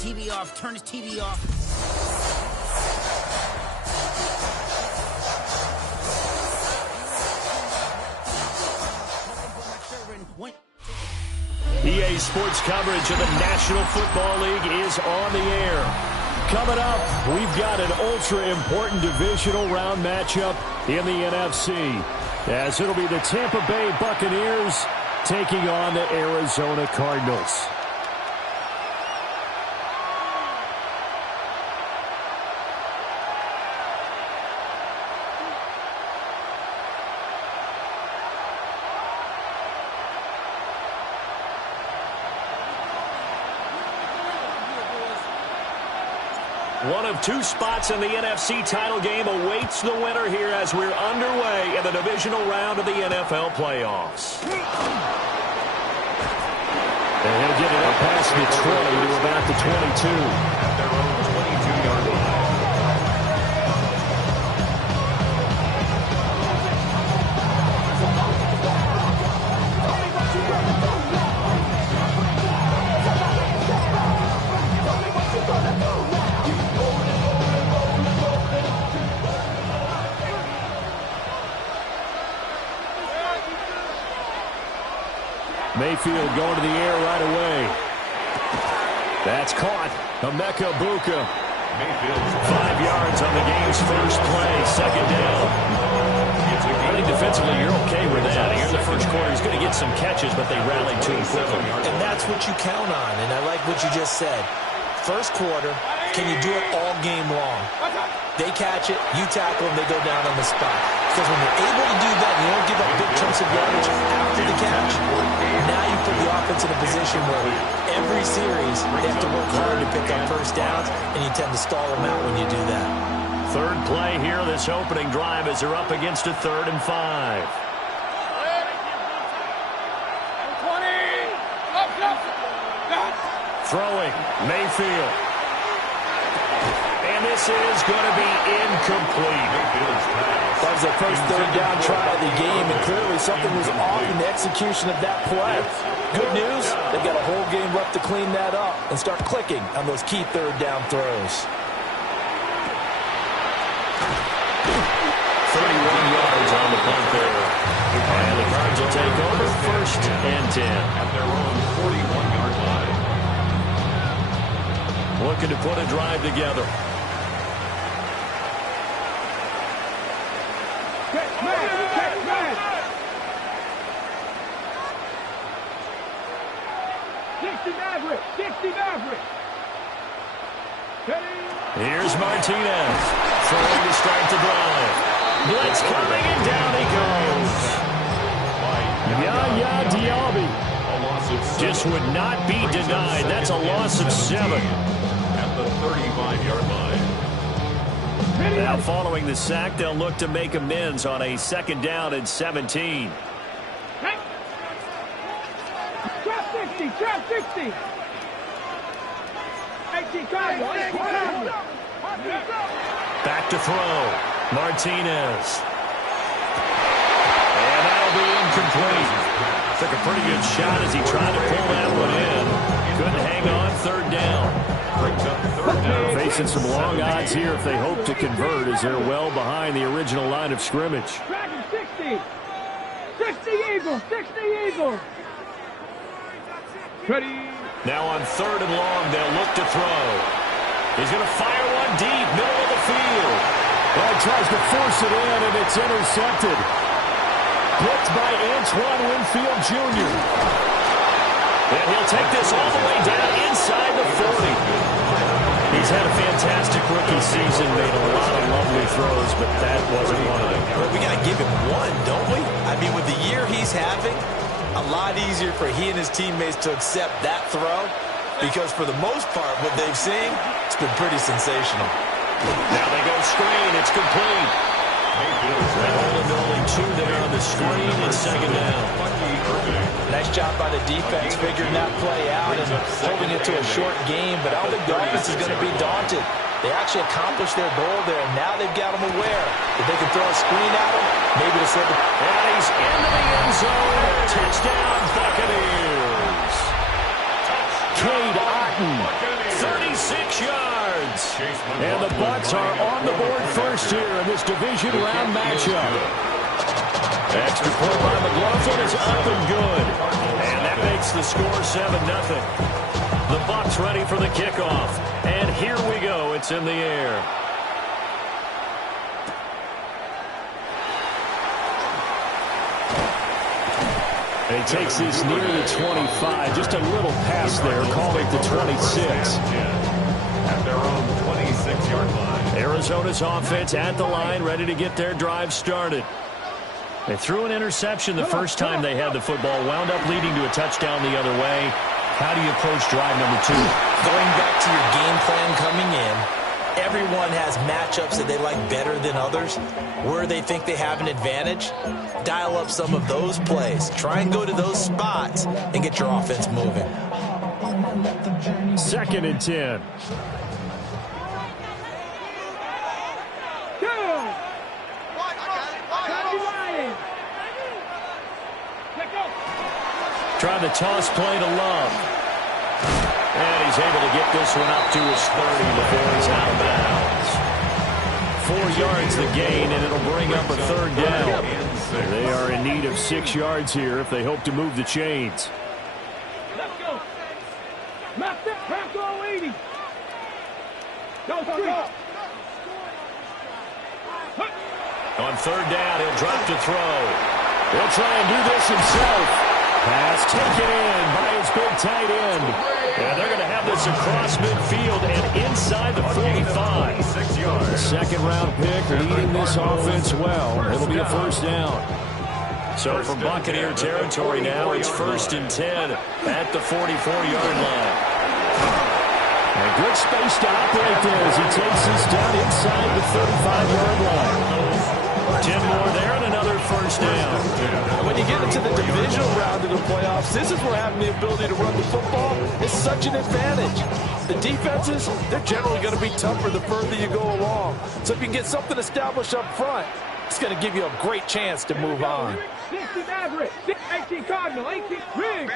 TV off. Turn his TV off. EA Sports coverage of the National Football League is on the air. Coming up, we've got an ultra-important divisional round matchup in the NFC, as it'll be the Tampa Bay Buccaneers taking on the Arizona Cardinals. One of two spots in the NFC title game awaits the winner here as we're underway in the divisional round of the NFL playoffs. And he'll get it up past the 20 to about the 22. At their own 22-yard line. Mayfield going to the air right away. That's caught. Emeka Buka. 5 yards on the game's first play. Second down. I think defensively you're okay with that. Here in the first quarter, he's going to get some catches, but they rallied to him quickly. And that's what you count on, and I like what you just said. First quarter, can you do it all game long? They catch it, you tackle them, they go down on the spot. Because when you're able to do that, you don't give up big chunks of yardage after the catch, now you put the offense in a position where every series they have to work hard to pick up first downs, and you tend to stall them out when you do that. Third play here, this opening drive, as they're up against a 3rd and 5. Throwing, Mayfield. And this is going to be incomplete. That was the first 3rd down try of the game, and clearly something was off in the execution of that play. Good news, they've got a whole game left to clean that up and start clicking on those key 3rd down throws. 31 yards on the punt there. And the Cards will take over 1st and 10. At their own 41-yard line. Looking to put a drive together. Here's Martinez throwing to start the drive. Blitz coming, and down he goes. Yaya Diaby just would not be denied. That's a loss of 7. At the 35-yard line. Now following the sack, they'll look to make amends on a 2nd down and 17. Trap 60. Back to throw. Martinez. And that'll be incomplete. Took a pretty good shot as he tried to pull that one in. Couldn't hang on. 3rd down. Facing some long odds here if they hope to convert, as they're well behind the original line of scrimmage. 60 Eagles. 60 Eagles. Ready. Now on 3rd and long, they'll look to throw. He's going to fire one deep, middle of the field. Well, he tries to force it in, and it's intercepted. Blitzed by Antoine Winfield Jr. And he'll take this all the way down inside the 40. He's had a fantastic rookie season, made a lot of lovely throws, but that wasn't one of them. Well, we got to give him one, don't we? I mean, with the year he's having, a lot easier for he and his teammates to accept that throw, because for the most part, what they've seen, it's been pretty sensational. Now they go screen. It's complete. And holding only 2 there on the screen. It's 2nd down. Nice job by the defense figuring that play out and holding it to a short game, but I don't think the offense is going to be daunted. They actually accomplished their goal there, and now they've got them aware that they can throw a screen at him, maybe to save it. And he's into the end zone. Touchdown, Buccaneers. Cade Otton, 37 6 yards. And the Bucs are on the board first here in this division round matchup. Extra point by McLaughlin is up and good. And that makes the score 7-0. The Bucs ready for the kickoff. And here we go. It's in the air. And he takes this near the 25. Just a little pass there. Call it the 26. At their own 26-yard line. Arizona's offense at the line, ready to get their drive started. They threw an interception the first time they had the football, wound up leading to a touchdown the other way. How do you approach drive number 2? Going back to your game plan coming in, everyone has matchups that they like better than others. Where they think they have an advantage, dial up some of those plays. Try and go to those spots and get your offense moving. 2nd and 10. Try the toss play to Love. And he's able to get this one up to his 30 before he's out of bounds. 4 yards the gain, and it'll bring up a 3rd down. They are in need of 6 yards here if they hope to move the chains. Let's go. Map that crack all 80. Go, go. On 3rd down, he'll drop to throw. He'll try and do this himself. Pass taken in by his big tight end. And they're going to have this across midfield and inside the 45. 6 yards. Second-round pick leading this offense well. It'll be a 1st down. So from Buccaneer territory now, it's 1st and 10 at the 44-yard line. A good space to operate there as he takes this down inside the 35-yard line. 10 more there and another 1st down. When you get into the divisional round of the playoffs, this is where having the ability to run the football is such an advantage. The defenses, they're generally going to be tougher the further you go along. So if you can get something established up front, it's going to give you a great chance to move on. 60 Maverick, 18 Cardinal, 18 Rig.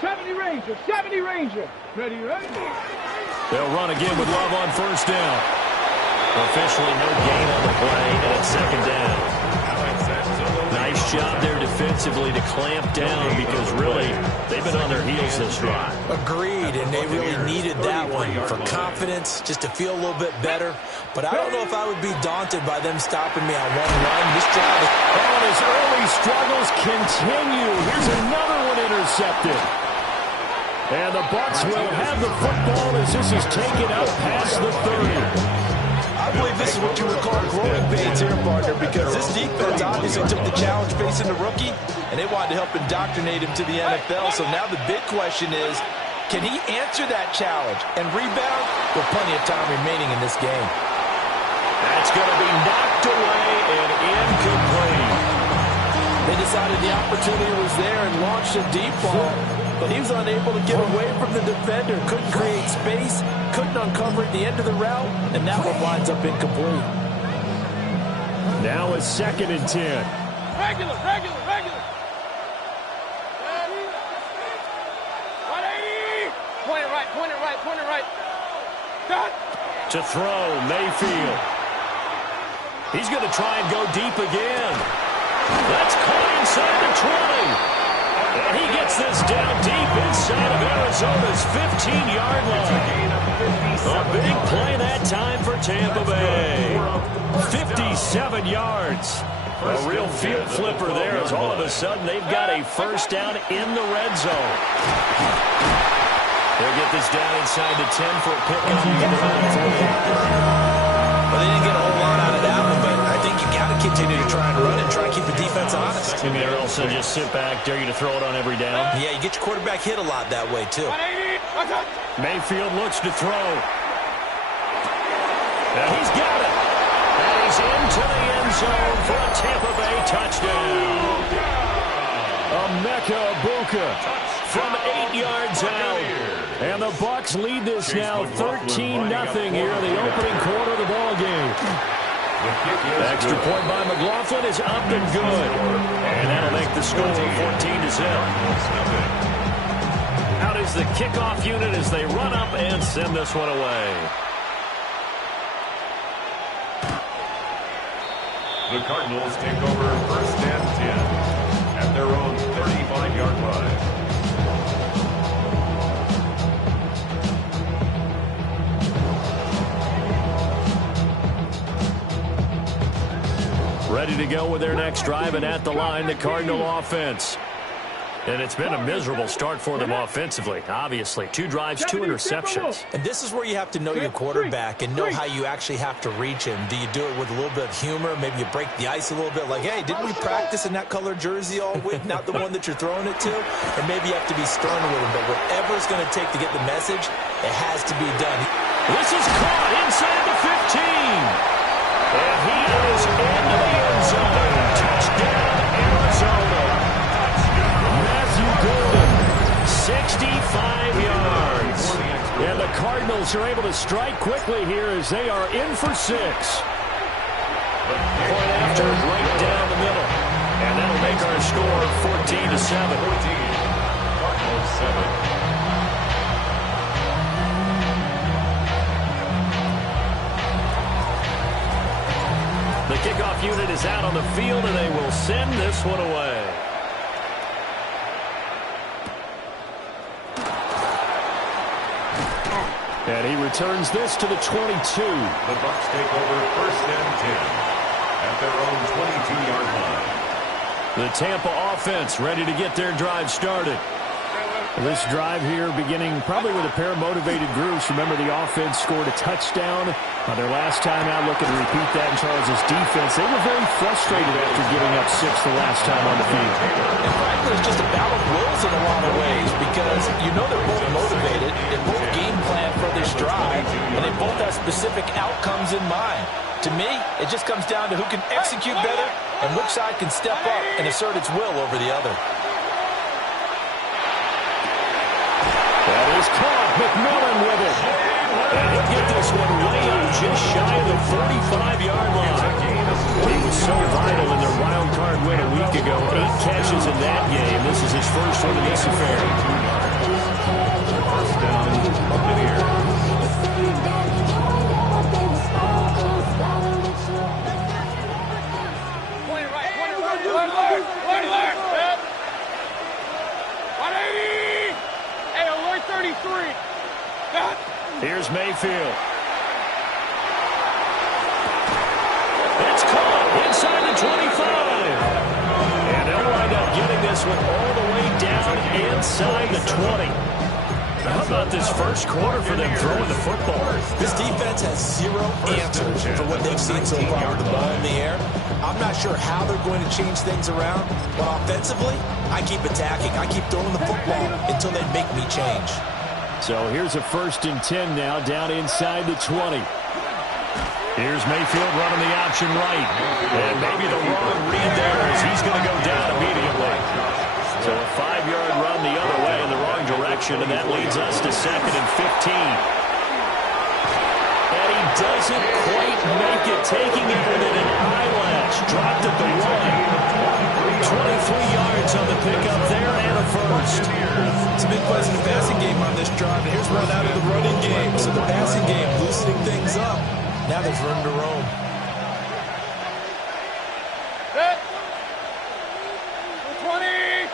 70 Ranger, 70 Ranger. Ready, ready. They'll run again with Love on 1st down. Officially no gain on the play, and it's 2nd down. Nice job there defensively to clamp down because really they've been on their heels this drive. Agreed, and they really needed that one for confidence, just to feel a little bit better. But I don't know if I would be daunted by them stopping me on one run. This drive is... And his early struggles continue. Here's another one intercepted. And the Bucs will have the football as this is taken out past the 30. I believe this is what you would call growing pains here, partner, because this defense obviously took the challenge facing the rookie, and they wanted to help indoctrinate him to the NFL. So now the big question is, can he answer that challenge and rebound with plenty of time remaining in this game? That's going to be knocked away and incomplete. They decided the opportunity was there and launched a deep ball, but he was unable to get away from the defender, couldn't create space, couldn't uncover at the end of the route, and that one winds up incomplete. Now it's 2nd and 10. Regular. 180. point it right. Done. To throw, Mayfield. He's going to try and go deep again. That's caught inside the 20. And he gets this down deep inside of Arizona's 15-yard line. A big play that time for Tampa Bay. 57 yards. A real field flipper there as all of a sudden they've got a 1st down in the red zone. They'll get this down inside the 10 for a pickup. Well, they didn't get a whole lot out of that one, but I think you got to continue to try and run and try and keep the defense honest. Or else they'll just sit back, dare you to throw it on every down. Yeah, you get your quarterback hit a lot that way, too. 180. Mayfield looks to throw. And he's got it. And he's into the end zone for a Tampa Bay touchdown. Emeka Egbuka From 8 yards out. And the Bucs lead this now 13-0 here in the opening quarter of the ball game. Extra point by McLaughlin is up and good. And that'll make the score 14-0. Out is the kickoff unit as they run up and send this one away. The Cardinals take over 1st and 10 at their own 35-yard line. Ready to go with their next drive, and at the line, the Cardinal offense. And it's been a miserable start for them offensively, obviously. 2 drives, 2 interceptions. And this is where you have to know your quarterback and know how you actually have to reach him. Do you do it with a little bit of humor? Maybe you break the ice a little bit, like, hey, didn't we practice in that color jersey all week, not the one that you're throwing it to? Or maybe you have to be stern with him. But whatever it's going to take to get the message, it has to be done. This is caught inside the 15. And he is into the end zone. Touchdown, Arizona. Matthew Golden, 65 yards. And the Cardinals are able to strike quickly here as they are in for 6. Point after, right down the middle. And that'll make our score 14-7. Cardinals 7. The kickoff unit is out on the field, and they will send this one away. And he returns this to the 22. The Bucs take over 1st and 10 at their own 22-yard line. The Tampa offense ready to get their drive started. This drive here beginning probably with a pair of motivated groups. Remember, the offense scored a touchdown their last time out. Looking to repeat that in Charles' defense. They were very frustrated after giving up 6 the last time on the field. And frankly, it's just a battle of wills in a lot of ways because you know they're both motivated. They both game plan for this drive, and they both have specific outcomes in mind. To me, it just comes down to who can execute better and which side can step up and assert its will over the other. That is caught. McMillan with it. And he'll get this one way up just shy of the 45-yard line. He was so vital in their wild card win a week ago. 8 catches in that game. This is his first one in this affair. First down, Buccaneers. Here's Mayfield. It's caught inside the 25. And they'll wind up getting this one all the way down inside the 20. How about this first quarter for them throwing the football? This defense has 0 answers for what they've seen so far with the ball in the air. I'm not sure how they're going to change things around, but offensively, I keep attacking. I keep throwing the football until they make me change. So here's a 1st and 10 now down inside the 20. Here's Mayfield running the option right. And maybe the wrong read there as he's going to go down immediately. So a 5-yard run the other way in the wrong direction, and that leads us to 2nd and 15. And he doesn't quite make it, taking it within an eyelash. Dropped at the 1. 23 yards on the pickup there and a first. It's a big place in the passing game on this drive. And here's one out of the running game. So the passing game loosening things up. Now there's room to roam. Set. 20.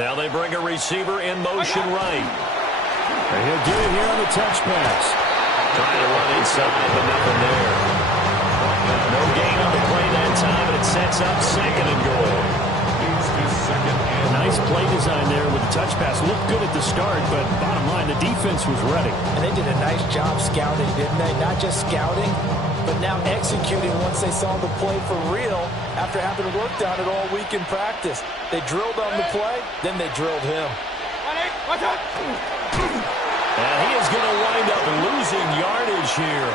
Now they bring a receiver in motion right. And he'll get it here on the touch pass. Trying to run inside, but nothing there. No gain on the play that time, and it sets up 2nd and goal. Nice play design there with the touch pass. Looked good at the start, but bottom line, the defense was ready. And they did a nice job scouting, didn't they? Not just scouting, but now executing once they saw the play for real after having worked on it all week in practice. They drilled on the play, then they drilled him. And he is going to wind up losing yardage here,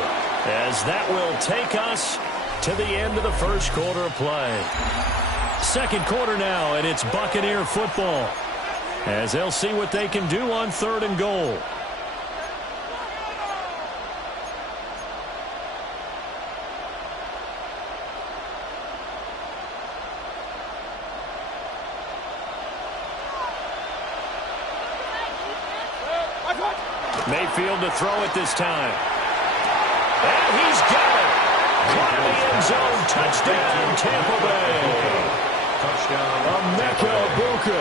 as that will take us to the end of the first quarter of play. Second quarter now, and it's Buccaneer football, as they'll see what they can do on 3rd and goal. Mayfield to throw it this time. And he's got it. Caught in the end zone. Touchdown, Tampa Bay. Emeka Buka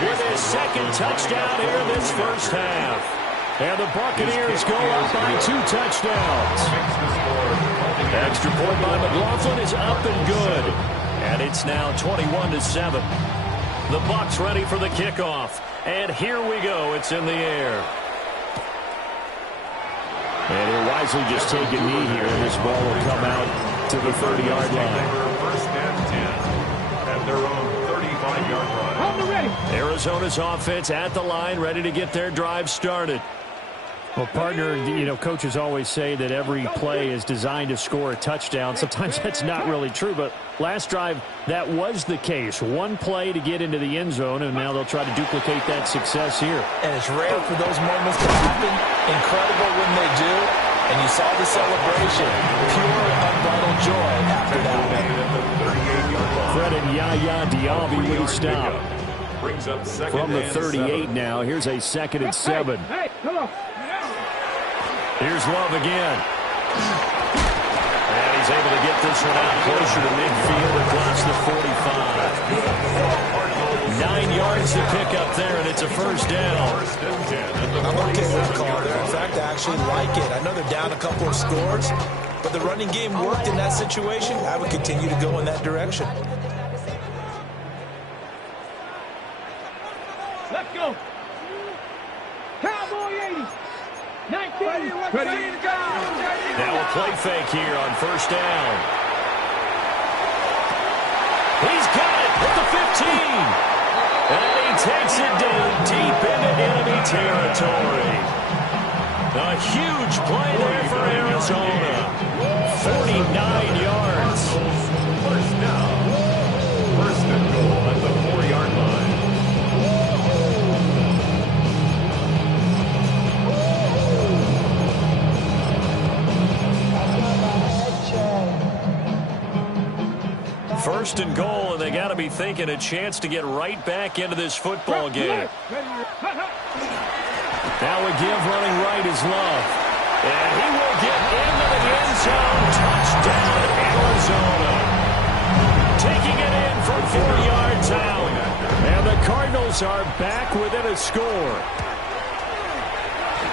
with his second touchdown here in this first half. And the Buccaneers go up by 2 touchdowns. Extra point by McLaughlin is up and good. And it's now 21-7. The Bucs ready for the kickoff. And here we go. It's in the air. And he'll wisely just take a knee here, and this ball will come out to the 30-yard line. First and 10 at their own 35-yard line. On the ready. Arizona's offense at the line, ready to get their drive started. Well, partner, coaches always say that every play is designed to score a touchdown. Sometimes that's not really true, but last drive, that was the case. One play to get into the end zone, and now they'll try to duplicate that success here. And it's rare for those moments to happen. Incredible when they do. And you saw the celebration. Pure, unbridled joy after that. Fred and Yaya Diaby with a stop. Brings up second From the and 38 7. now, here's a 2nd and 7. Hey, come on. Here's Love again. And he's able to get this one out closer to midfield across the 45. 9 yards to pick up there, and it's a first down. I'm okay with the call there. In fact, I actually like it. I know they're down a couple of scores, but the running game worked in that situation. I would continue to go in that direction. Let's go. Cowboy 80. 19. Ready to go. Now a play fake here on first down. He's got it at the 15. And he takes it down deep into enemy territory. A huge play there for Arizona. 49 yards. First down. First and goal at the 4-yard line. First and goal, and they got to be thinking a chance to get right back into this football game. Now again, running right is Love. And he will get into the end zone. Touchdown, Arizona. Taking it in from 4 yards out. And the Cardinals are back within a score.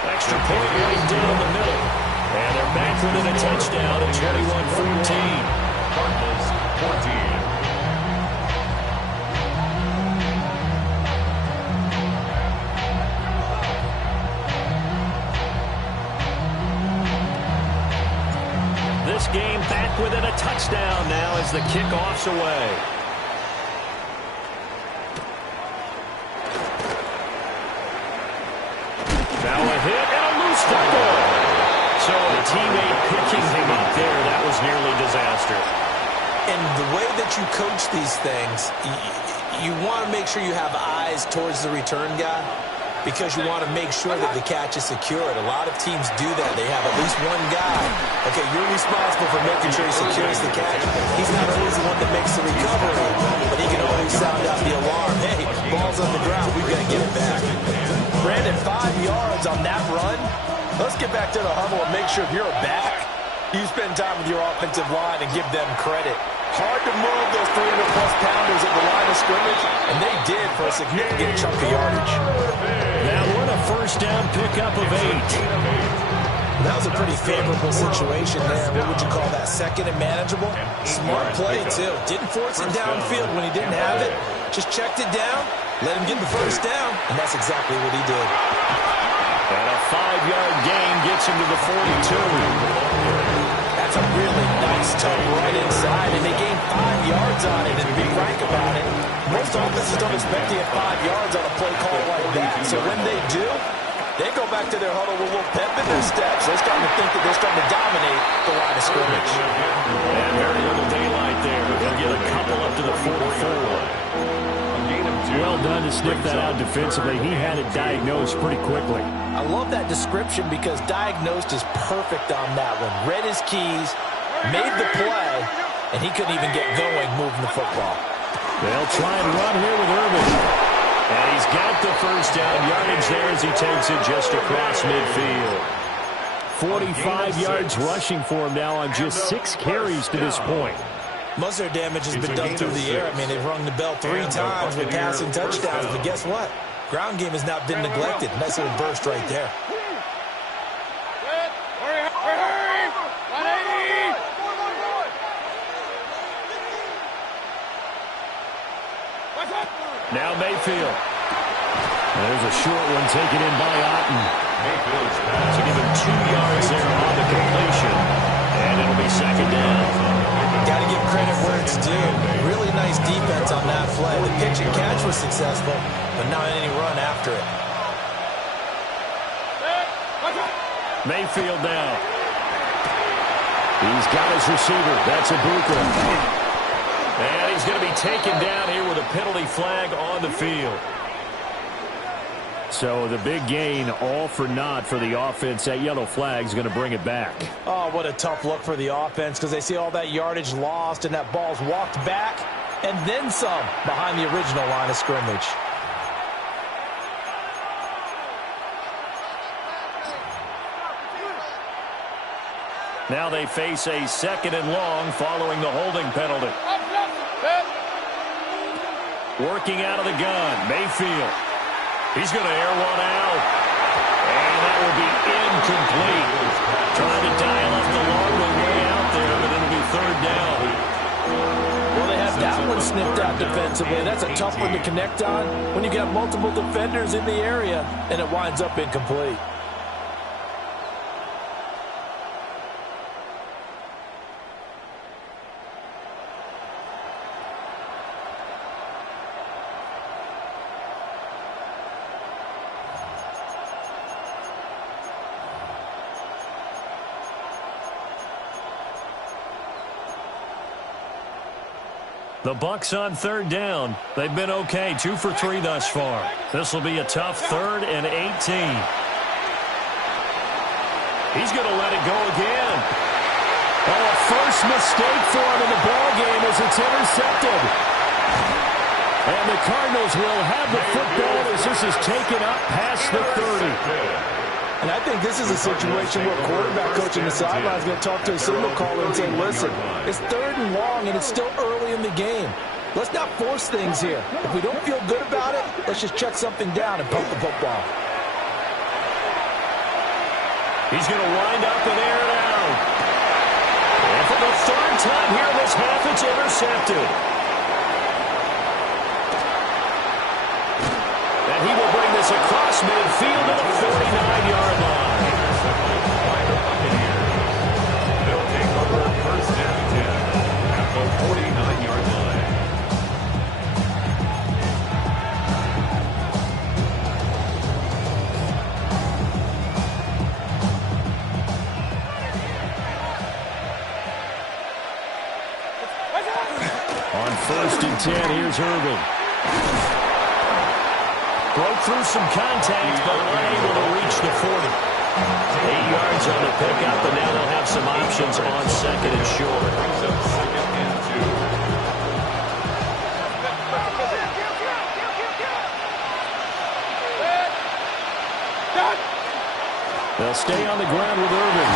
Extra point right down the middle. And they're back within a touchdown at 21-14. Cardinals 14. This game back within a touchdown now as the kickoff's away. Now a hit and a loose football. So a teammate picking him up there, that was nearly disaster. And the way that you coach these things, you want to make sure you have eyes towards the return guy because you want to make sure that the catch is secured. A lot of teams do that. They have at least one guy. Okay, you're responsible for making sure he secures the catch. He's not always the one that makes the recovery, but he can always sound out the alarm. Hey, ball's on the ground. We've got to get it back. Brandon, 5 yards on that run. Let's get back to the huddle and make sure you're back. You spend time with your offensive line and give them credit. Hard to move those 300-plus pounders at the line of scrimmage, and they did for a significant chunk of yardage. Now we're in a first down pickup of 8. That was a pretty favorable situation there. What would you call that? Second and manageable? Smart play, too. Didn't force it downfield when he didn't have it. Just checked it down, let him get the first down, and that's exactly what he did. And a 5-yard gain gets him to the 42. That's a really nice tug right inside, and they gained 5 yards on it. And to be frank about it, most offenses don't expect to get 5 yards on a play call like that. So when they do, they go back to their huddle with a little pep in their steps. They're starting to think that they're starting to dominate the line of scrimmage. And very little daylight there. They'll get a couple up to the 44. Well done to sniff that out defensively. He had it diagnosed pretty quickly. I love that description because diagnosed is perfect on that one. Read his keys, made the play, and he couldn't even get going moving the football. They'll try and run here with Irvin. And he's got the first first down yardage there as he takes it just across midfield. 45 yards rushing for him now on just 6 carries to this point. Most of their damage has been done through the air. I mean, they've rung the bell 3 times with passing touchdowns, but guess what? Ground game has not been neglected. Nice little burst right there. Now Mayfield. There's a short one taken in by Otten. Mayfield's pass to give him 2 yards there on the completion. And it'll be second down. Got to give credit where it's due. Really nice defense on that play. The pitch and catch was successful, but not any run after it. Mayfield now. He's got his receiver. That's Ibuka. And he's going to be taken down here with a penalty flag on the field. So the big gain, all for naught for the offense. That yellow flag is going to bring it back. Oh, what a tough look for the offense because they see all that yardage lost and that ball's walked back and then some behind the original line of scrimmage. Now they face a 2nd and long following the holding penalty. Working out of the gun, Mayfield. He's going to air one out. And that will be incomplete. Trying to dial up the long way out there, but it'll be 3rd down. Well, they have that one sniffed out defensively. That's a tough one to connect on when you got multiple defenders in the area, and it winds up incomplete. The Bucs on 3rd down. They've been okay, 2 for 3 thus far. This will be a tough 3rd and 18. He's going to let it go again. Oh, a first mistake for him in the ballgame as it's intercepted. And the Cardinals will have the football as this is taken up past the 30. And I think this is a situation where quarterback coach in the sideline is going to talk to a signal caller and say, listen, it's 3rd and long and it's still early in the game. Let's not force things here. If we don't feel good about it, let's just check something down and pump the football. He's going to wind up and air it out. And for the 3rd time here in this half, it's intercepted. And he will bring this across midfield to the 49-yard line. They'll take over 1st and 10 at the 49-yard line. On 1st and 10, here's Irvin. Broke through some contact, but unable to reach the 40. 8 yards on the pickup, and now they'll have some options on 2nd and short. 2nd and 2. They'll stay on the ground with Irvin.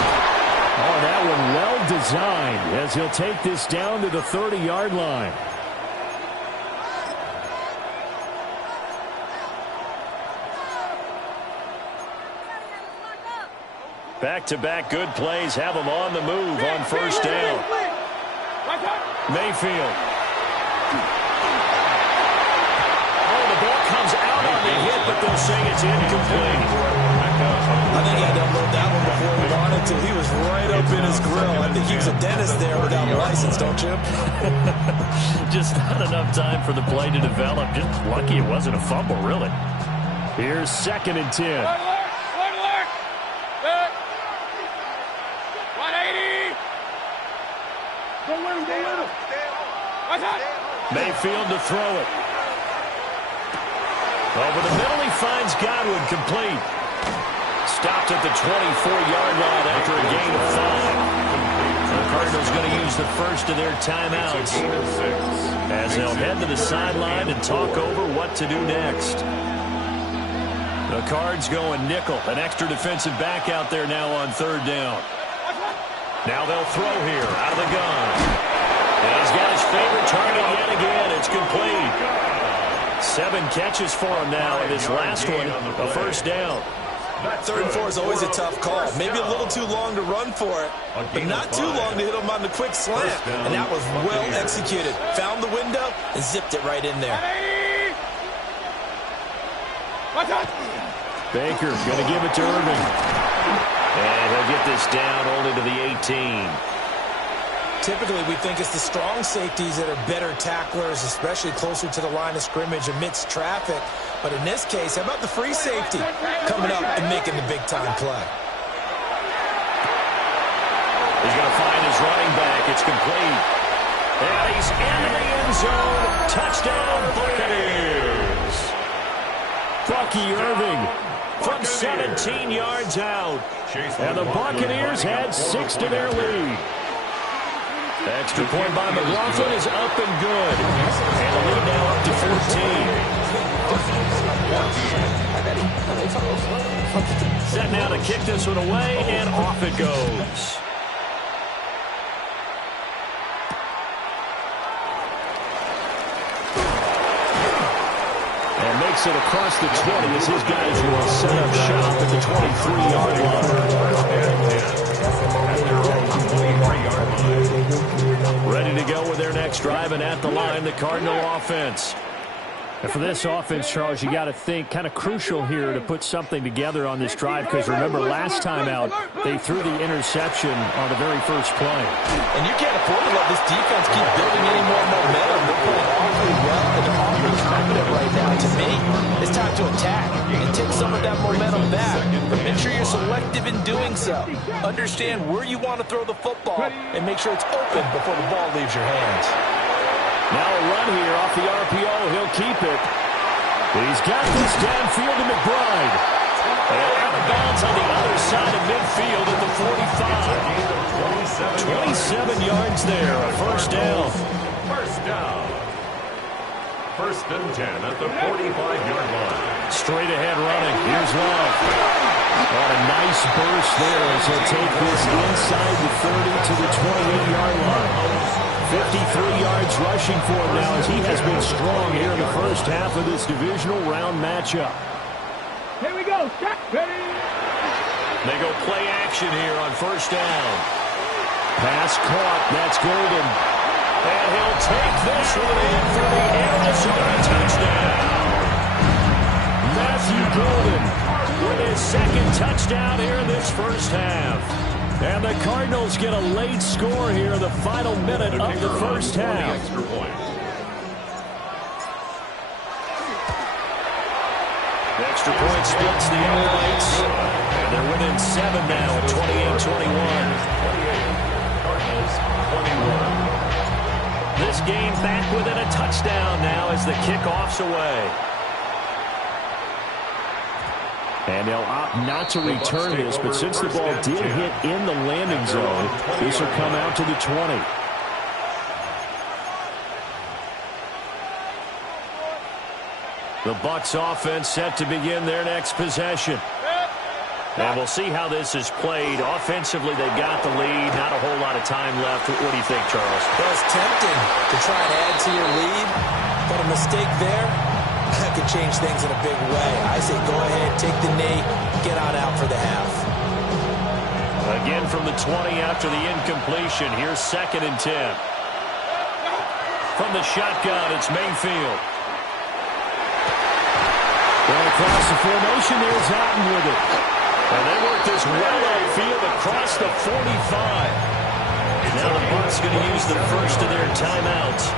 Oh, that one well designed as he'll take this down to the 30-yard line. Back-to-back good plays have them on the move on 1st down. Mayfield. Oh, the ball comes out on the hit, but they'll say it's incomplete. I think he had to unload that one before he wanted to. He was right up in his grill. I think he was a dentist there without a license, don't you? Just not enough time for the play to develop. Just lucky it wasn't a fumble, really. Here's 2nd and 10. Mayfield to throw it. Over the middle, he finds Godwin complete. Stopped at the 24-yard line after a gain of 5. The Cardinals going to use the first of their timeouts as they'll head to the sideline and talk over what to do next. The Cards going nickel. An extra defensive back out there now on third down. Now they'll throw here out of the gun. And he's got his favorite target yet again. It's complete. 7 catches for him now, and this last one, a first down. 3rd and 4 is always a tough call. Maybe a little too long to run for it, but not too long to hit him on the quick slant. And that was well executed. Found the window and zipped it right in there. Baker going to give it to Irving. And he'll get this down only to the 18. Typically, we think it's the strong safeties that are better tacklers, especially closer to the line of scrimmage amidst traffic. But in this case, how about the free safety coming up and making the big-time play? He's going to find his running back. It's complete. And he's into the end zone. Touchdown, Buccaneers. Bucky Irving from 17 yards out. And the Buccaneers had 6 to their lead. Extra point by McLaughlin is up and good. And the lead now up to 14. Set now to kick this one away, and off it goes. And makes it across the 20 as his guys will set up shop at the 23-yard line. Ready to go with their next drive, and at the line, the Cardinal offense. And for this offense, Charles, you got to think kind of crucial here to put something together on this drive, because remember last time out they threw the interception on the very first play. And you can't afford to let this defense keep building any more momentum. They're playing awfully well, and they're awfully confident right now. To me, it's time to attack and take some of that momentum back. But make sure you're selective in doing so. Understand where you want to throw the football and make sure it's open before the ball leaves your hands. Now a run here off the RPO. He'll keep it. He's got this downfield to McBride. And out of bounds on the other side of midfield at the 45. 27 yards there, a first down. First down. 1st and 10 at the 45-yard line. Straight ahead running. Here's Love. What a nice burst there as he'll take this inside the 30 to the 28-yard line. 53 yards rushing for him now as he has been strong here in the first half of this divisional round matchup. Here we go. Ready? They go play action here on first down. Pass caught. That's Golden. And he'll take this one in for the Arizona touchdown. Matthew Golden with his 2nd touchdown here in this first half. And the Cardinals get a late score here in the final minute of the first half. Extra point. The extra point splits the uprights. And they're within 7 now at 28-21. Cardinals 21. This game back within a touchdown now as the kickoff's away. And they'll opt not to return this, but since the ball did hit in the landing zone, this will come out to the 20. The Bucs offense set to begin their next possession. And we'll see how this is played. Offensively, they've got the lead. Not a whole lot of time left. What do you think, Charles? Well, it's tempting to try and add to your lead, but a mistake there, that could change things in a big way. I say go ahead, take the knee, get on out for the half. Again from the 20 after the incompletion. Here's 2nd and 10. From the shotgun, it's Mayfield. Well, across the formation, there's Houghton with it. And they work this well upfield across the 45. Now the Bucs going to use the first of their timeouts.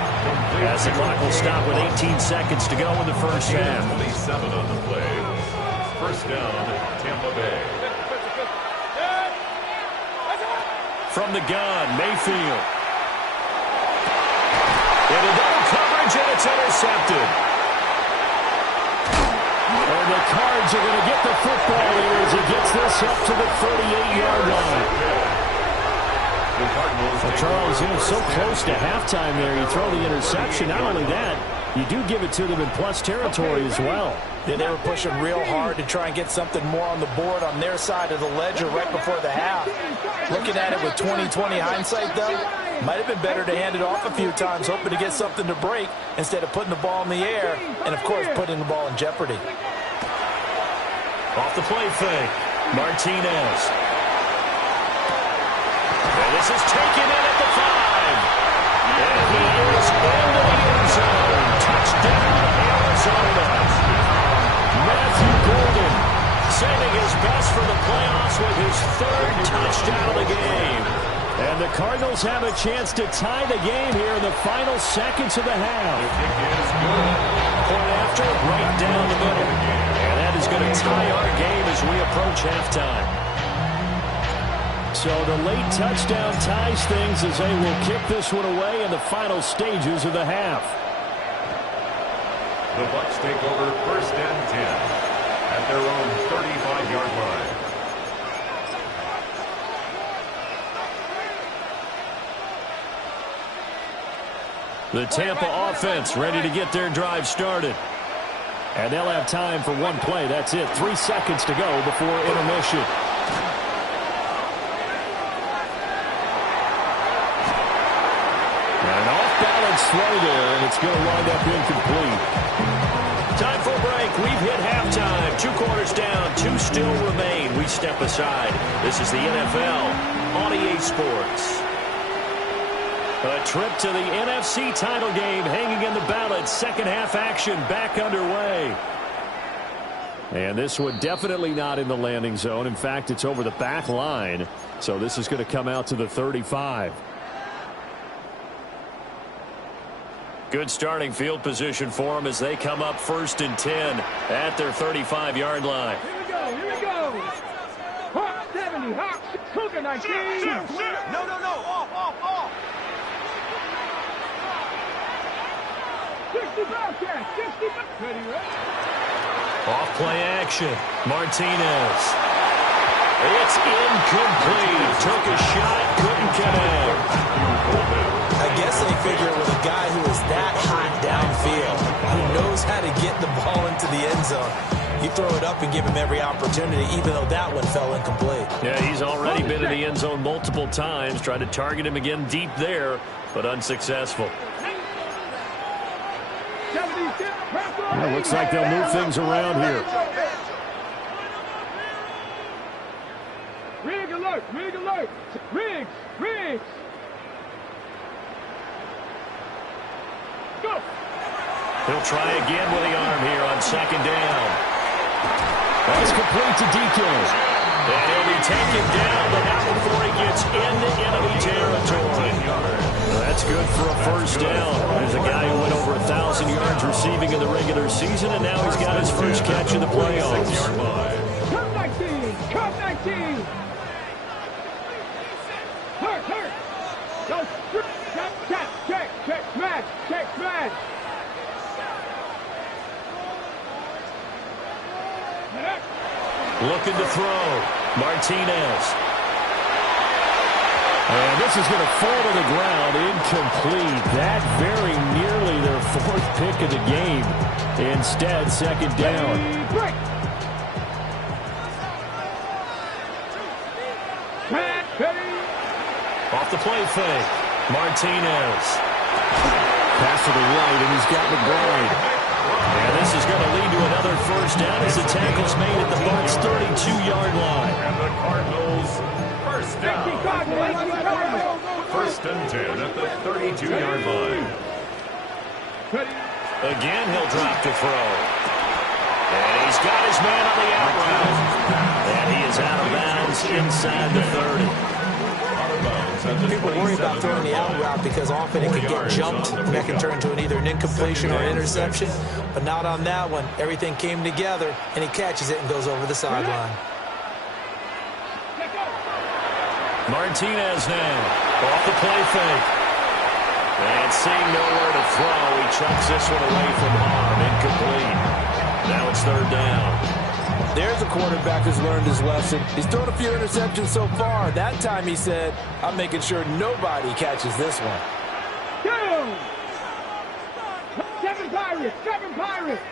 As the clock will stop with 18 seconds to go in the first half. 27 on the play. First down, Tampa Bay. From the gun, Mayfield. Into double coverage, and it's intercepted. And the Cards are going to get the football here as he gets this up to the 38-yard line. Well, Charles, so close to halftime there. You throw the interception. Not only that, you do give it to them in plus territory as well. Yeah, they were pushing real hard to try and get something more on the board on their side of the ledger right before the half. Looking at it with 20/20 hindsight, though, might have been better to hand it off a few times, hoping to get something to break instead of putting the ball in the air and, of course, putting the ball in jeopardy. Off the play fake, Martinez. And this is taken in at the 5. And he is into the end zone. Touchdown, Arizona. Matthew Golden saving his best for the playoffs with his 3rd touchdown of the game. And the Cardinals have a chance to tie the game here in the final seconds of the half. Point after, right down the middle. And that is going to tie our game as we approach halftime. So the late touchdown ties things as they will kick this one away in the final stages of the half. The Bucs take over 1st and 10 at their own 35-yard line. The Tampa offense ready to get their drive started. And they'll have time for one play. That's it. 3 seconds to go before intermission. And an off-balance throw there, and it's going to wind up incomplete. Time for a break. We've hit halftime. 2 quarters down. 2 still remain. We step aside. This is the NFL on EA Sports. A trip to the NFC title game hanging in the balance. Second half action back underway. And this one definitely not in the landing zone. In fact, it's over the back line. So this is going to come out to the 35. Good starting field position for them as they come up 1st and 10 at their 35-yard line. Here we go, here we go. Hawk 70, Hawk, Cougar 19. No, off. 60 Bobcats, 60 Ready, Off play action. Martinez. It's incomplete. Took a shot, couldn't connect. I guess they figure with a guy who is that hot downfield, who knows how to get the ball into the end zone, you throw it up and give him every opportunity, even though that one fell incomplete. Yeah, he's already been in the end zone multiple times. Tried to target him again deep there, but unsuccessful. Well, looks like they'll move things around here. Rig alert, Riggs. Go. He'll try again with the arm here on 2nd down. That's complete to DK. And he'll be taken down, but not before he gets into enemy territory. That's good for a 1st down. There's a guy who went over 1,000 yards receiving in the regular season, and now he's got his first catch in the playoffs. Come 19. Hurt. Go, check, smash. Looking to throw. Martinez. And this is going to fall to the ground, incomplete. That very nearly their 4th pick of the game. Instead, 2nd down. Off the play fake. Martinez. Pass to the right, and he's got McBride. And this is going to lead to another 1st down as the tackle's made at the Bucs' 32-yard line. And the Cardinals, 1st down. 1st and 10 at the 32-yard line. Again, he'll drop to throw. And he's got his man on the out route. And he is out of bounds inside the 30. People worry about throwing the out route because often it can get jumped, and that can turn into either an incompletion or an interception. But not on that one. Everything came together, and he catches it and goes over the sideline. Martinez now. Off the play fake. And seeing nowhere to throw, he chucks this one away from harm. Incomplete. Now it's 3rd down. There's a quarterback who's learned his lesson. He's thrown a few interceptions so far. That time he said, I'm making sure nobody catches this one. Go! 7 5. Pirates. 7 Pirates.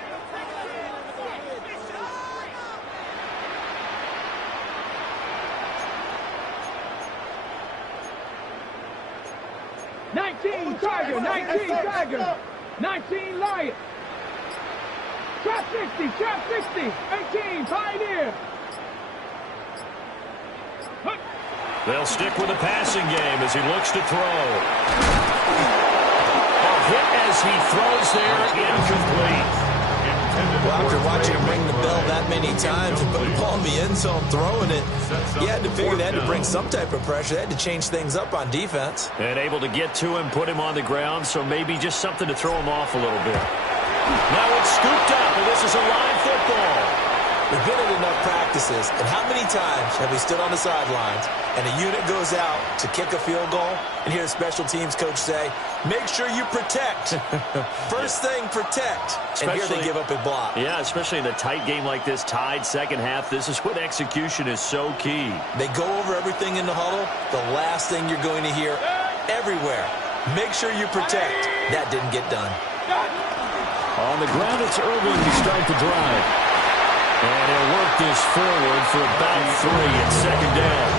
Tiger, 19 Tiger, 19 Lion. Shot 60, 18 Pioneer. They'll stick with the passing game as he looks to throw. A hit as he throws there, incomplete. Well, after watching him ring the bell that many times and put the ball in the end zone throwing it, you had to figure they had to bring some type of pressure. They had to change things up on defense. And able to get to him, put him on the ground, so maybe just something to throw him off a little bit. Now it's scooped up, and this is a live football. We've been at enough practices, and how many times have we stood on the sidelines and a unit goes out to kick a field goal and hear the special teams coach say, make sure you protect. First thing, protect. And here they give up a block. Yeah, especially in a tight game like this, tied second half. This is when execution is so key. They go over everything in the huddle. The last thing you're going to hear everywhere, make sure you protect. That didn't get done. On the ground, it's Irving to start the drive. And he'll work this forward for about 3 at second down.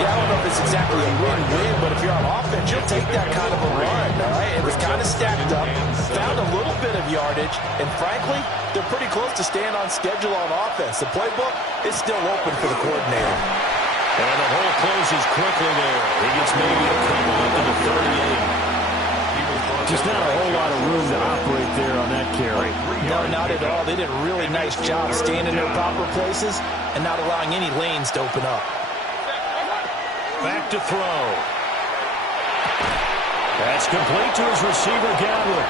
Yeah, I don't know if it's exactly a win-win, but if you're on offense, you'll take that kind of a run, all right? It was kind of stacked up, found a little bit of yardage, and frankly, they're pretty close to staying on schedule on offense. The playbook is still open for the coordinator. And the hole closes quickly there. He gets maybe a couple up to the 38. Just not a whole lot of room to operate there on that carry. No, not at all. They did a really nice job staying in their proper places and not allowing any lanes to open up. Back to throw. That's complete to his receiver, Godwin.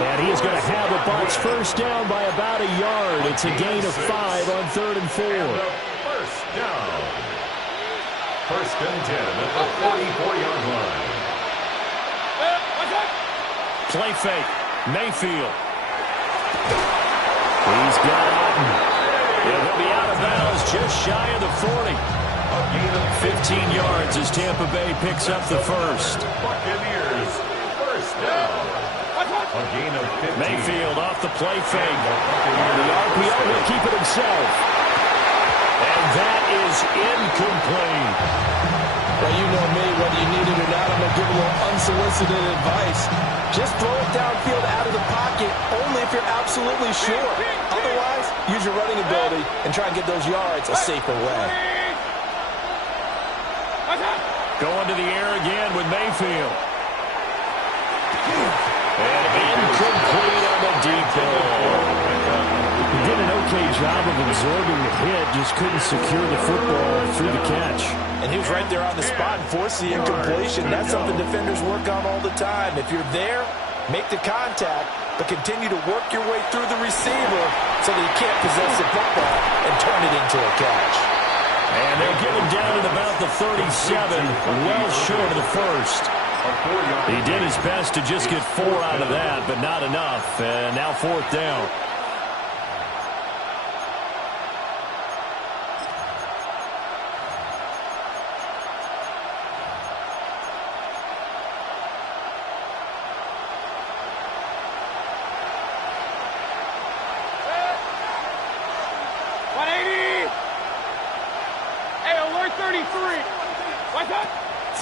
And he is going to have a Bucs first down by about a yard. It's a gain of 5 on 3rd and 4. First down. First and 10 at the 44-yard line. Play fake. Mayfield. He's got Otten. He'll be out of bounds just shy of the 40. 15 yards as Tampa Bay picks up the first. Buccaneers, first down. A gain of 15. Mayfield off the play fake. The RPO will keep it himself. And that is incomplete. Well, you know me, whether you need it or not, I'm going to give a little unsolicited advice. Just throw it downfield out of the pocket, only if you're absolutely sure. Otherwise, use your running ability and try and get those yards a safer way. Going to the air again with Mayfield. And incomplete on the deep ball. He did an okay job of absorbing the hit, just couldn't secure the football through the catch. And he was right there on the spot and forced the incompletion. That's something defenders work on all the time. If you're there, make the contact, but continue to work your way through the receiver so that he can't possess the football and turn it into a catch. And they'll get him down at about the 37, well short of the first. He did his best to just get 4 out of that, but not enough. And now 4th down.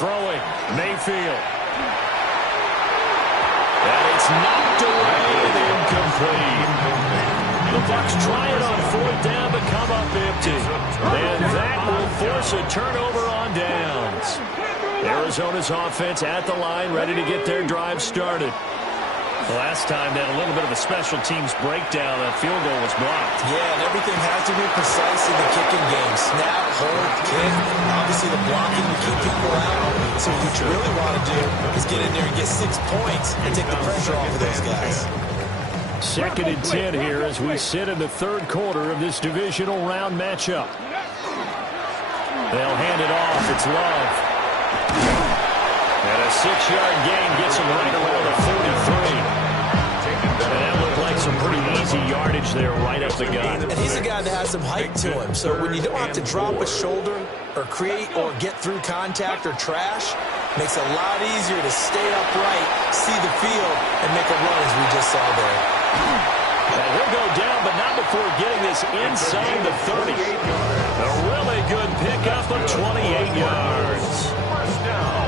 Throwing, Mayfield. And it's knocked away and incomplete. The Bucs try it on 4th down, but come up empty. And that will force a turnover on downs. Arizona's offense at the line, ready to get their drive started. The last time they had a little bit of a special teams breakdown, that field goal was blocked. Yeah, and everything has to be precise in the kicking game. Snap, hold, kick. Obviously, the blocking to keep people out. So what you really want to do is get in there and get 6 points and take the pressure off of those guys. 2nd and 10 here as we sit in the 3rd quarter of this divisional round matchup. They'll hand it off. It's Love. And a 6-yard gain gets him right around the 43. And that looked like some pretty easy yardage there right up the gut. And he's a guy that has some height to him. So when you don't have to drop a shoulder or create or get through contact or trash, Makes it a lot easier to stay upright, see the field, and make a run as we just saw there. And he'll go down, but not before getting this inside the 30. A really good pickup of 28 yards.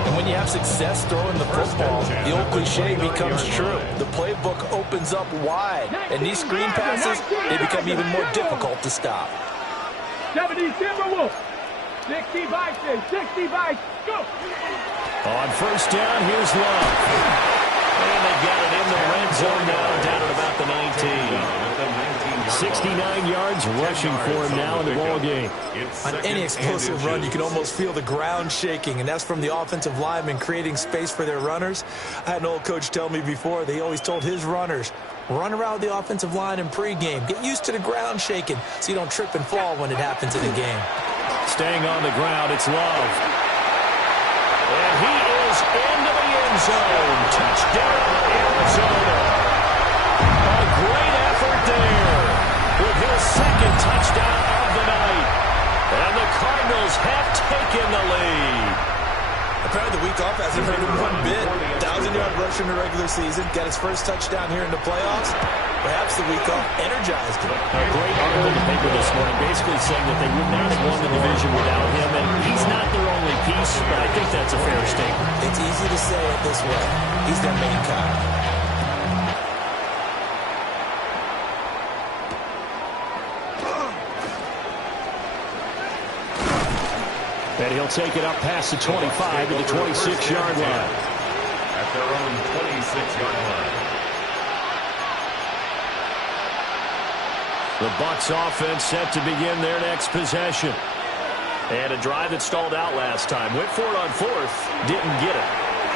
And when you have success throwing the football, the old cliche becomes true. The playbook opens up wide, and these screen passes, they become even more difficult to stop. 70 Timberwolves. 60 Vikings. 60 Vikings. Go. On first down, here's Love. And they got it in the red zone now, down at about the 19. 69 yards rushing for him now in the ball game. On any explosive run, you can almost feel the ground shaking, and that's from the offensive linemen creating space for their runners. I had an old coach tell me before, they always told his runners, run around the offensive line in pregame. Get used to the ground shaking so you don't trip and fall when it happens in the game. Staying on the ground, it's Love. And he is into the end zone. Touchdown, Arizona. A great effort there with his second touchdown of the night. And the Cardinals have taken the lead. Apparently the week off hasn't hurt him one bit. 1,000-yard rush in the regular season. Got his first touchdown here in the playoffs. Perhaps the week off energized him. A great article in the paper this morning basically saying that they would not have won the division without him. And he's not their only piece, but I think that's a fair statement. It's easy to say it this way. He's their main guy. And he'll take it up past the 25 to the 26-yard line. At their own 26-yard line. The Bucs offense set to begin their next possession. And a drive that stalled out last time. Went for it on fourth, didn't get it.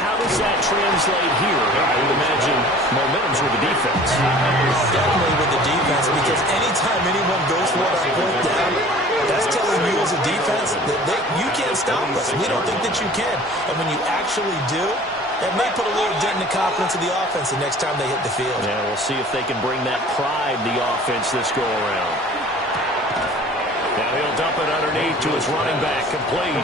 How does that translate here? I would imagine momentum's with the defense. Definitely with the defense, because anytime anyone goes for it on fourth down, that's telling you as a defense that you can't stop us. We don't think that you can. And when you actually do, that may put a little dent in the confidence of the offense the next time they hit the field. Yeah, we'll see if they can bring that pride the offense this go-around. Now he'll dump it underneath to his running back, complete.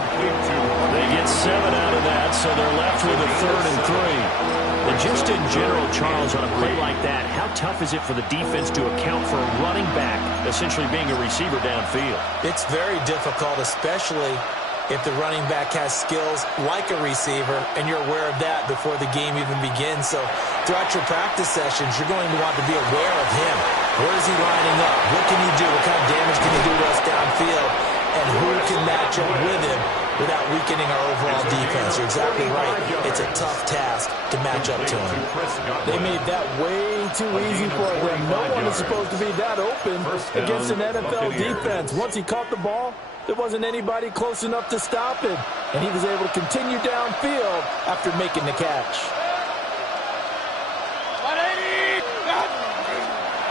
They get 7 out of that, so they're left with a 3rd and 3. And just in general, Charles, on a play like that, how tough is it for the defense to account for a running back essentially being a receiver downfield? It's very difficult, especially if the running back has skills like a receiver, and you're aware of that before the game even begins. So throughout your practice sessions, you're going to want to be aware of him. Where is he lining up? What can he do? What kind of damage can he do to us downfield? And who can match up with him without weakening our overall defense? You're exactly right. It's a tough task to match up to him. They made that way too easy for him. No one is supposed to be that open against an NFL defense. Once he caught the ball, there wasn't anybody close enough to stop him, and he was able to continue downfield after making the catch.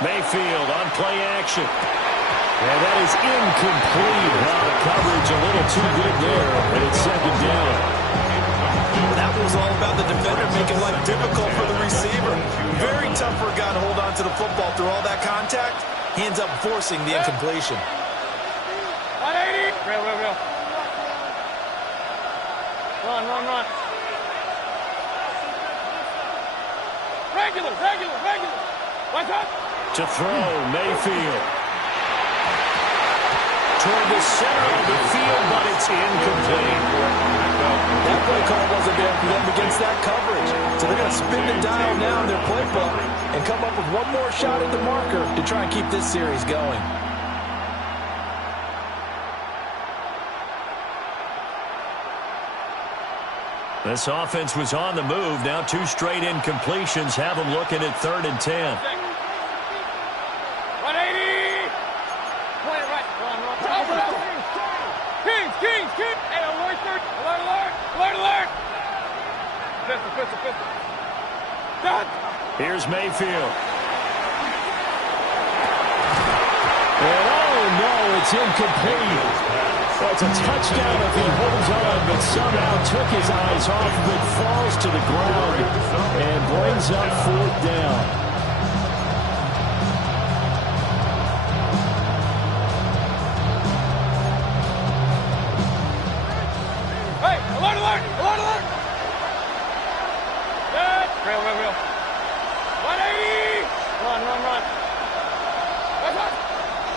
Mayfield on play action. And that is incomplete. Coverage a little too good there, and it's 2nd down. That was all about the defender making life difficult for the receiver. Very tough for a guy to hold on to the football through all that contact. He ends up forcing the incompletion. 180. Real. Run. Regular. What's up? To throw, Mayfield. Toward the center of the field, but it's incomplete. That play call wasn't there for them against that coverage. So they're going to spin the dial now in their playbook and come up with one more shot at the marker to try and keep this series going. This offense was on the move. Now 2 straight incompletions have them looking at 3rd and 10. 180. Point right. Run. Kings. Hey, alert. Pistol. Done. Here's Mayfield. And oh no, it's incomplete. That's a touchdown if he holds on, but somehow took his eyes off of it, falls to the ground, and brings up 4th down. Hey, alert.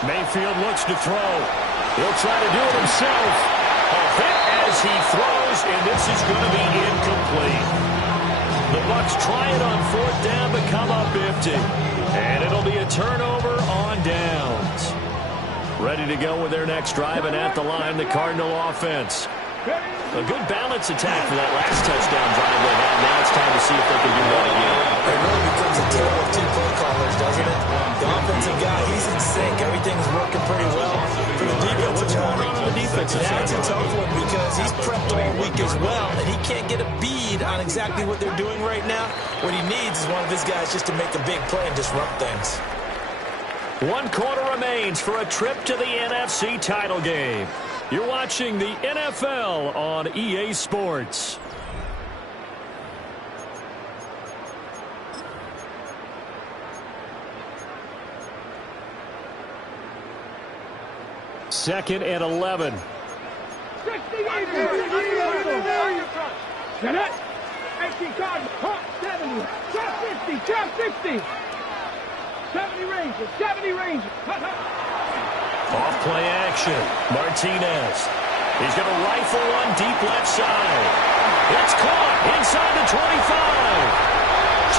Mayfield looks to throw. He'll try to do it himself. A hit as he throws, and this is going to be incomplete. The Bucs try it on 4th down, but come up empty. And it'll be a turnover on downs. Ready to go with their next drive, and at the line, the Cardinal offense. A good balance attack for that last touchdown drive they had. Now it's time to see if they can do that again. It really becomes a tale of two play callers, doesn't it? The offensive guy, he's in sync. Everything's working pretty well. For the defensive What's going on the defensive side? That's a tough one because he's prepped all week as well, and he can't get a bead on exactly what they're doing right now. What he needs is one of his guys just to make a big play and disrupt things. 1 quarter remains for a trip to the NFC title game. You're watching the NFL on EA Sports. Second and 11. 68. Get it. 18 Cardinals. 70. Drop 50. Drop 60. 70 Rangers. 70 Rangers. Off play action. Martinez. He's going to rifle one deep left side. It's caught inside the 25.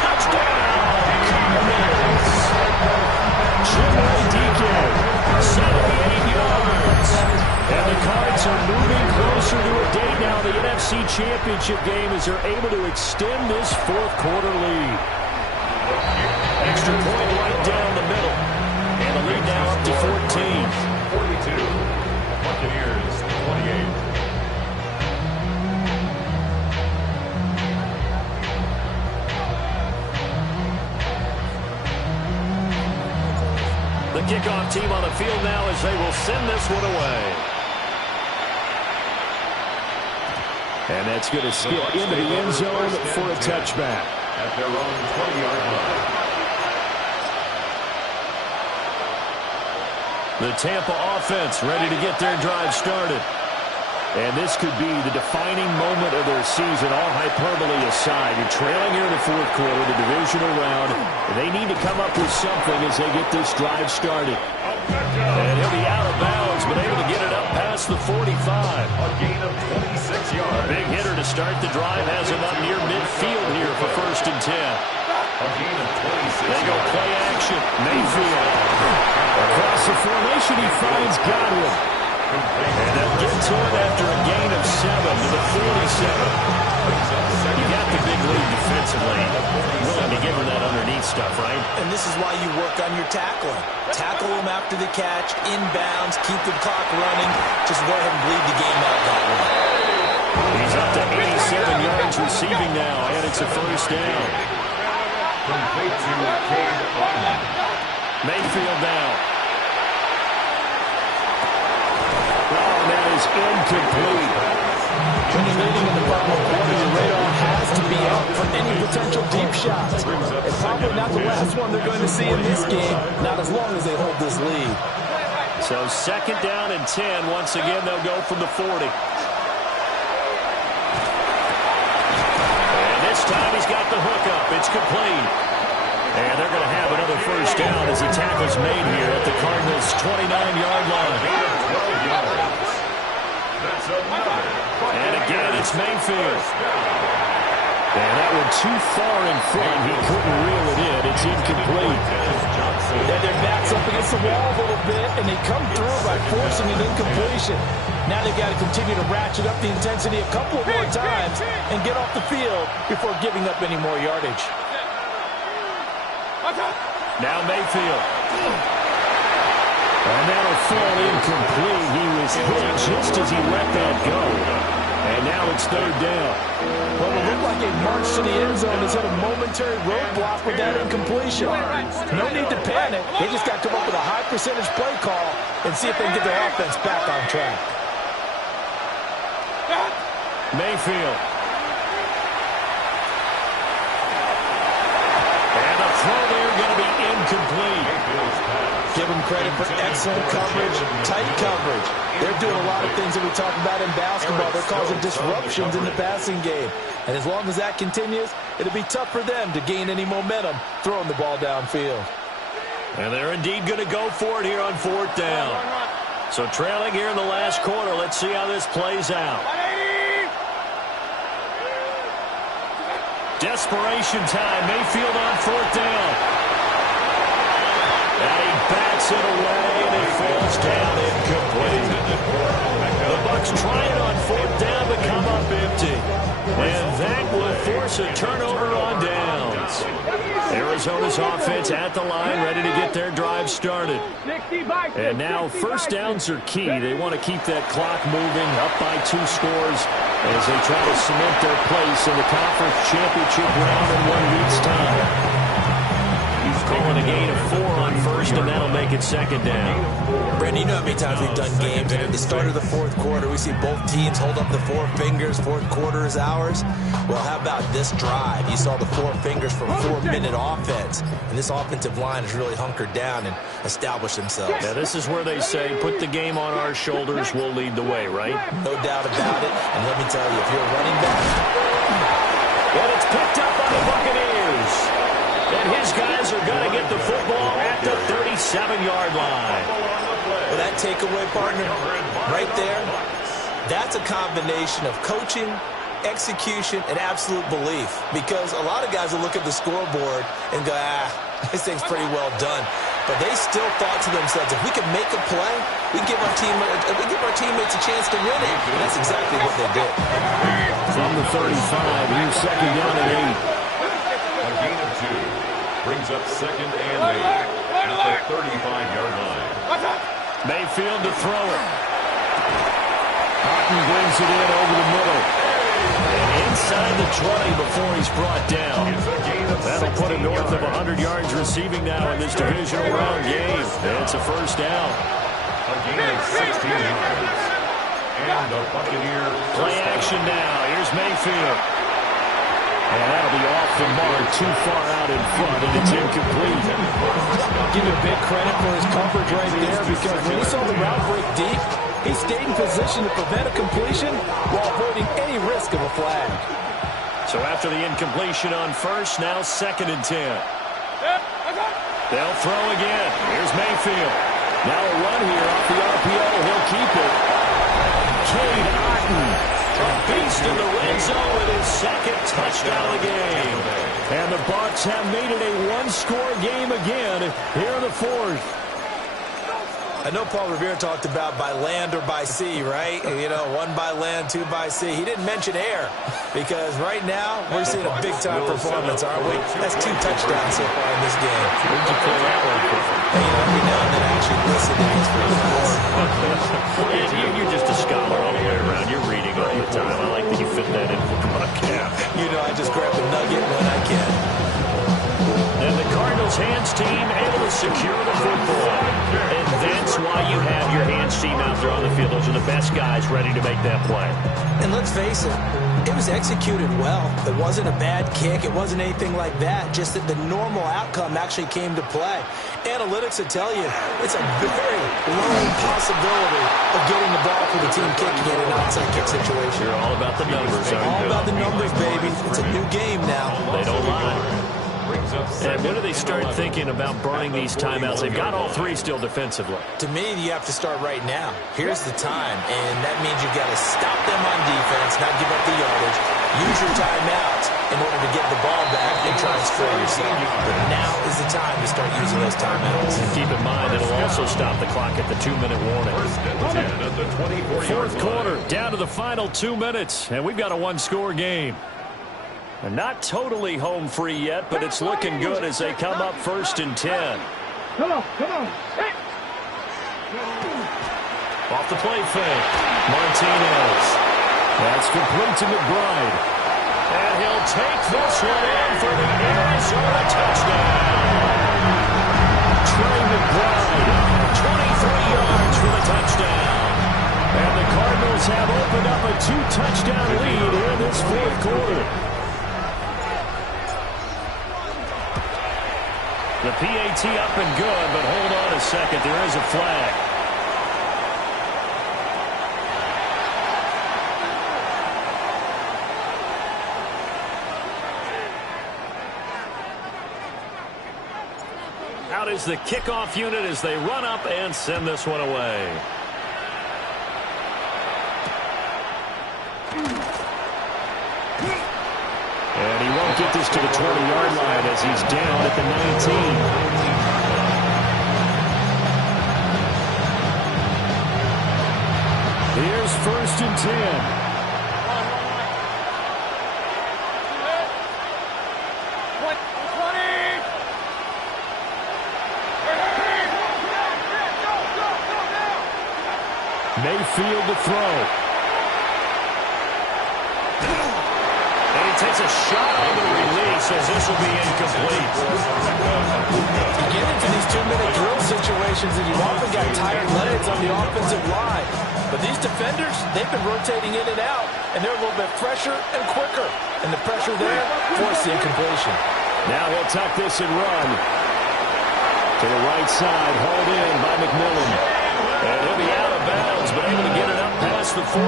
Touchdown, Cardinals. Jimmy Deacon, 78 yards. And the Cards are moving closer to a date now. The NFC Championship game as they're able to extend this 4th quarter lead. Extra point right down the middle. And the lead now up to 14. 42. Buccaneers, 28. The kickoff team on the field now as they will send this one away. And that's going to skip into the end zone for a touchback. At their own 20-yard line. The Tampa offense ready to get their drive started. And this could be the defining moment of their season, all hyperbole aside. You're trailing here in the 4th quarter, the divisional round. They need to come up with something as they get this drive started. And he'll be out of bounds, but able to get it up past the 45. A gain of 26 yards. Big hitter to start the drive, has him up near midfield here for 1st and 10. A gain of 26 They go play action. Mayfield. Across the formation, he finds Godwin. And they'll get to it after a gain of 7 to the 47. You got the big lead defensively. Willing to give him that underneath stuff, right? And this is why you work on your tackling. Tackle him after the catch, inbounds, keep the clock running. Just go ahead and bleed the game out that way. He's up to 87 yards receiving now, and it's a 1st down. Complete to Cade. Mayfield now. Oh, that is incomplete. When you're leading in the final quarter, your radar has to be out for any potential deep shots. It's probably not the last one they're going to see in this game, not as long as they hold this lead. So 2nd down and 10. Once again, they'll go from the 40. And this time he's got the hook up. It's complete. And they're going to have another 1st down as the tackle's made here at the Cardinals' 29-yard line. And again, it's Mayfield. And that one too far in front. He couldn't reel it in. It's incomplete. Yeah, their back's up against the wall a little bit, and they come through by forcing an incompletion. Now they've got to continue to ratchet up the intensity a couple of more times and get off the field before giving up any more yardage. Now Mayfield. And that'll fall incomplete. He was hit just as he let that go. And now it's 3rd down. Well, it looked like a march to the end zone has hit a momentary roadblock with that incompletion. No need to panic. They just got to come up with a high percentage play call and see if they can get their offense back on track. Mayfield. And the throw there going to be incomplete. Give them credit for excellent coverage, tight coverage. They're doing a lot of things that we talk about in basketball. They're causing disruptions in the passing game. And as long as that continues, it'll be tough for them to gain any momentum throwing the ball downfield. And they're indeed going to go for it here on 4th down. So trailing here in the last quarter. Let's see how this plays out. Desperation time. Mayfield on 4th down. And he bats it away, and it falls down incomplete. The Bucs try it on 4th down, but come up empty. And that will force a turnover on downs. Arizona's offense at the line, ready to get their drive started. And now 1st downs are key. They want to keep that clock moving, up by 2 scores, as they try to cement their place in the conference championship round in 1 week's time. He's calling a gain of 4 on 1st, and that'll make it 2nd down. Brandon, you know how many times we've done games, and at the start of the 4th quarter, we see both teams hold up the 4 fingers, 4th quarter is ours. Well, how about this drive? You saw the 4 fingers from 4-minute offense, and this offensive line has really hunkered down and established themselves. Now, this is where they say, put the game on our shoulders, we'll lead the way, right? No doubt about it, and let me tell you, if you're a running back... And it's picked up by the Buccaneers. And his guys are going to get the football at the 37-yard line. Well, that takeaway, partner, right there, that's a combination of coaching, execution, and absolute belief. Because a lot of guys will look at the scoreboard and go, this thing's pretty well done. But they still thought to themselves, if we can make a play, we give our teammates a chance to win it. And that's exactly what they did. From the 35, here's 2nd down and 8. A gain of 2 brings up 2nd and 8 at the 35-yard line. Mayfield to throw it. Cotton brings it in over the middle. And inside the 20 before he's brought down. That'll put him north of 100 yards receiving now in this divisional round game. And it's a 1st down. A gain of 16 yards. And the Buccaneer Play action now. Here's Mayfield. And that'll be off the mark, too far out in front, and it's incomplete. Give him big credit for his coverage right there, because when he saw the route break deep, he stayed in position to prevent a completion while avoiding any risk of a flag. So after the incompletion on 1st, now 2nd and 10. They'll throw again. Here's Mayfield. Now a run here off the RPO. He'll keep it. Cade Otton. A beast in the red zone with his 2nd touchdown of the game. And the Bucs have made it a 1-score game again here in the 4th. I know Paul Revere talked about by land or by sea, right? You know, 1 by land, 2 by sea. He didn't mention air, because right now we're seeing a big-time performance, aren't we? That's 2 touchdowns so far in this game. Where'd you pull that one from? You know, every now and then I actually listen to these for You're just a scholar all the way around. You're reading all the time. I like that you fit that in for the broadcast. You know, I just grab a nugget when I can. And the Cardinals' hands team able to secure the football. And that's why you have your hands team out there on the field. Those are the best guys ready to make that play. And let's face it, it was executed well. It wasn't a bad kick. It wasn't anything like that. Just that the normal outcome actually came to play. Analytics will tell you it's a very low possibility of getting the ball for the team kicking in an onside kick situation. You're all about the numbers, aren't you? All about the numbers, baby. It's a new game now. They don't lie. And when do they start thinking about burning these timeouts? They've got all 3 still defensively. To me, you have to start right now. Here's the time, and that means you've got to stop them on defense, not give up the yardage, use your timeouts in order to get the ball back and try to score yourself. But now is the time to start using those timeouts. And keep in mind, it'll also stop the clock at the 2-minute warning. 4th quarter, down to the final 2 minutes, and we've got a 1-score game. And not totally home free yet, but it's looking good as they come up 1st and 10. Come on. Off the play fake. Martinez. That's complete to McBride. And he'll take this one in for the Arizona touchdown. Trey McBride, 23 yards for the touchdown. And the Cardinals have opened up a 2-touchdown lead here in this 4th quarter. The PAT up and good, but hold on a second. There is a flag. Out is the kickoff unit as they run up and send this one away. And he won't get this to the 20-yard line as he's down at the 19. Here's 1st and 10. Mayfield to throw. And he takes a shot on the release as this will be incomplete. You get into these 2-minute drill situations and you've often got tired legs on the offensive line. But these defenders, they've been rotating in and out, and they're a little bit fresher and quicker. And the pressure there forced the incompletion. Now he'll tuck this and run. To the right side, hauled in by McMillan. And he'll be out of bounds, but able to get it up past the 45.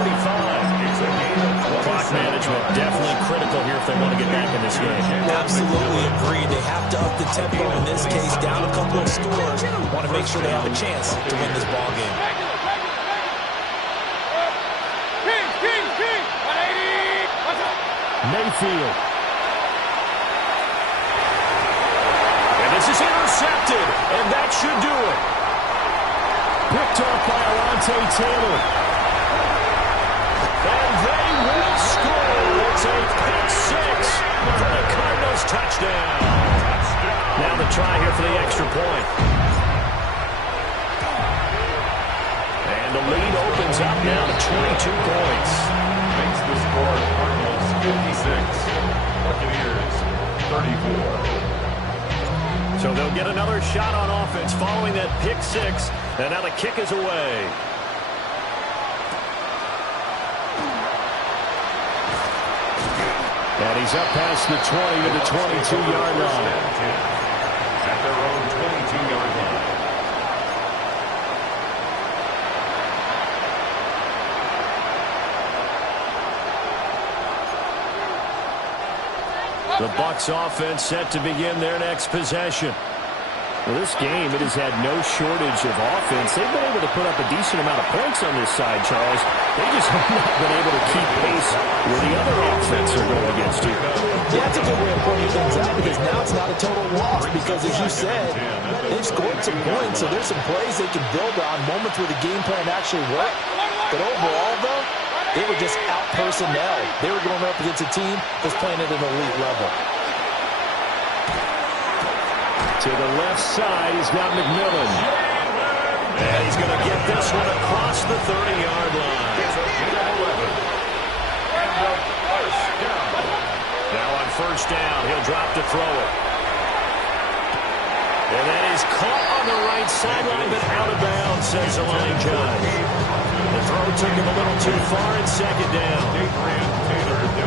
Clock management definitely critical here if they want to get back in this game. Absolutely agreed. They have to up the tempo in this case, down a couple of scores. Want to make sure they have a chance to win this ball game. Mayfield. And this is intercepted, and that should do it. Picked off by Alontae Taylor. And they will score. It's a pick six for the Cardinals touchdown. Now the try here for the extra point. And the lead opens up now to 22 points. Makes the score Cardinals 56, Buccaneers 34. So they'll get another shot on offense following that pick six. And now the kick is away. And he's up past the 20 to the 22-yard line. At their own 22-yard line. The Bucs offense set to begin their next possession. Well, this game, it has had no shortage of offense. They've been able to put up a decent amount of points on this side, Charles. They just have not been able to keep pace where the other offense are going against you. Yeah, that's a good way of pointing things out because now it's not a total loss because, as you said, they've scored some points, so there's some plays they can build on, moments where the game plan actually worked. But overall, though, they were just out personnel. They were going up against a team that's playing at an elite level. To the left side, he's got McMillan. And he's going to get this one across the 30-yard line. Now on first down, he'll drop to throw it. And that is caught on the right sideline, but out of bounds, says the line judge. The throw took him a little too far in second down.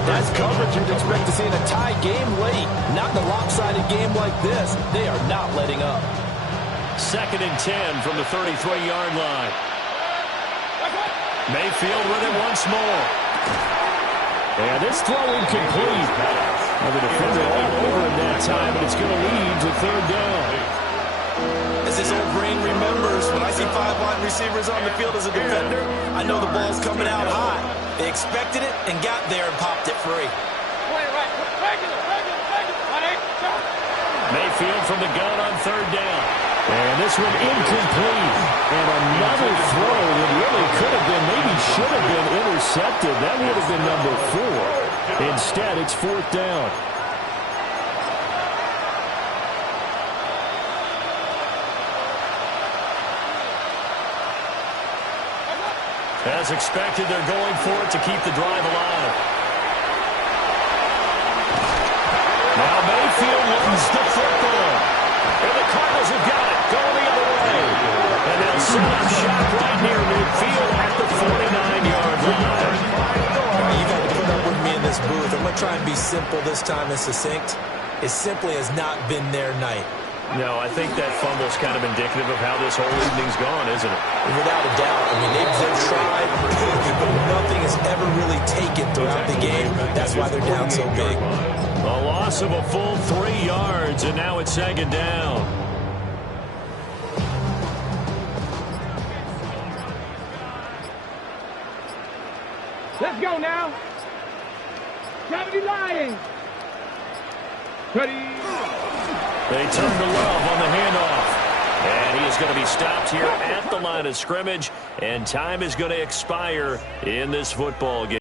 That's coverage you'd expect to see in a tie game late. Not in a lopsided game like this. They are not letting up. 2nd and 10 from the 33-yard line. Mayfield with it once more. And this throw incomplete. Well, the defender all over him that time, but it's going to lead to 3rd down. As this old brain remembers, when I see 5 wide receivers on the field as a defender, I know the ball's coming out high. They expected it and got there and popped it free. Mayfield from the gun on 3rd down. And this one incomplete. And another throw that really could have been, maybe should have been intercepted. That would have been number 4. Instead, it's 4th down. As expected, they're going for it to keep the drive alive. Now Mayfield wins the football. And the Cardinals have got it. Going the other way. And they'll set up shot right near midfield at the 49-yard line. You've had to put up with me in this booth. I'm going to try and be simple this time and succinct. It simply has not been their night. No, I think that fumble's kind of indicative of how this whole evening's gone, isn't it? Without a doubt. I mean, they've tried, but nothing has ever really taken throughout the game. That's why they're down so big. A loss of a full 3 yards, and now it's 2nd down. Let's go now. 70 Lions. 30. They turn to Love on the handoff. And he is going to be stopped here at the line of scrimmage. And time is going to expire in this football game.